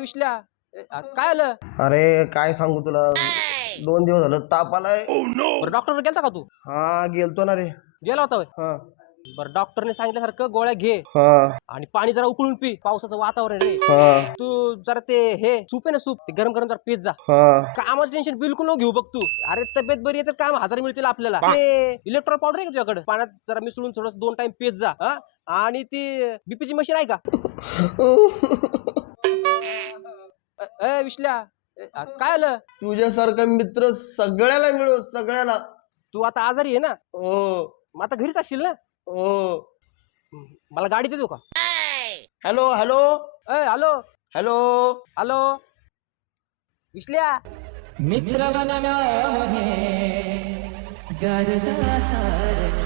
विश्ल्या काय आलं? अरे काय सांगू तुला, 2 दिवस झालं ताप आलाय. बरं डॉक्टर गेलता का तू? हा गेलतो ना रे. गेला होता होय? हा बरं डॉक्टरने सांगितल्यासारखं गोळ्या घे हा आणि पाणी जरा उकळून पी. पावसाचं वातावरण रे. हा तू जरा ते हे सूप आहे ना, सूप ते गरम गरम जरा पीत जा. हा कामाचं टेन्शन बिलकुल नको घेऊ बघ तू. अरे तब्येत बरी आहे तर काम 1000 मिळतील आपल्याला. ते इलेक्ट्रॉल पावडर आहे का तुझ्याकडे? पाण्यात जरा मिसळून थोडं 2 टाइम पीत जा. हा आणि ती बीपीची मशीन आहे का? विश्ल्या काय आलं? तुझ्यासारखा मित्र सगळ्याला मिळो, सगळ्याला. तू आता आजारी आहे ना? हो मग आता घरीच असशील ना? हो. मला गाडी देतो का? Hello hello hello hello. Hello विश्ल्या. मित्र बनला महे गरजा सारखा